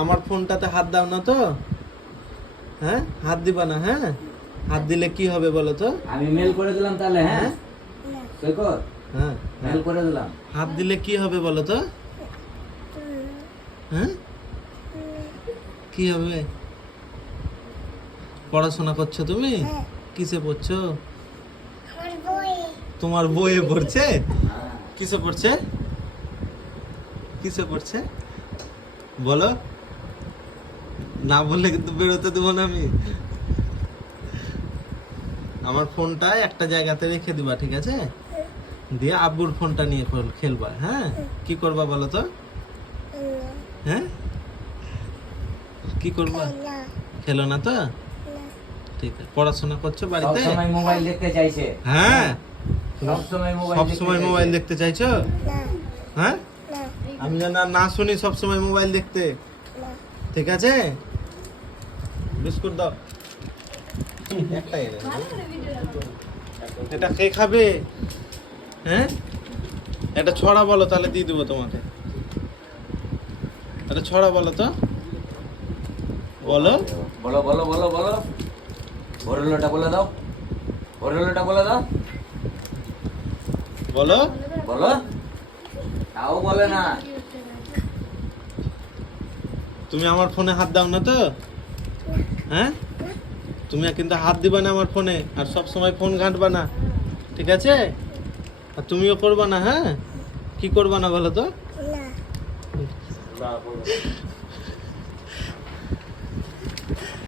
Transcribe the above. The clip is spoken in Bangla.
আমার ফোনটাতে হাত দাও না তো, হ্যাঁ হাত দিবা না, হ্যাঁ হাত দিলে কি হবে বলো তো? আমি মেল করে দিলাম তাহলে, হ্যাঁ সৈকত, হ্যাঁ মেল করে দিলাম। হাত দিলে কি হবে বলো তো? হ্যাঁ কি হবে? পড়াশোনা করছো তুমি? কিসে পড়ছো? তোমার বইয়ে পড়ছে? কিসে পড়ছে? কিসে পড়ছে বলো, না বললে কিন্তু বেরোতে দেবো না আমি। আমার ফোনটা একটা জায়গাতে রেখে দিবা, ঠিক আছে? দিয়ে আব্বুর ফোনটা নিয়ে খেলবা, হ্যাঁ কি করবা বলো তো? হ্যাঁ কি করবা? খেলো না তো? ঠিক আছে, পড়াশোনা করছো বাড়িতে? সবসময় মোবাইল দেখতে চাইছে। হ্যাঁ সবসময় মোবাইল সব সময় মোবাইল দেখতে চাইছো? হ্যাঁ আমি যেন আর না শুনি সব সময় মোবাইল দেখতে, ঠিক আছে? বিস্কুট দাও, একটাই এনে দাও। এটা কে খাবে? হ্যাঁ একটা ছড়া বলো তাহলে দিয়ে দেবো তোমাকে। একটা ছড়া বলো তো, বলো। বলো বলো বলো বলো, ভোরলোটা বলে দাও, ভোরলোটা বলে দাও, বলো বলো। তাও বলে না। তুমি আমার ফোনে হাত দাও না তো, হ্যাঁ তুমি কিন্তু হাত দিবা না আমার ফোনে, আর সব সময় ফোন ঘাঁটবা না, ঠিক আছে? আর তুমিও করবা না, হ্যাঁ কি করবা না বলো তো?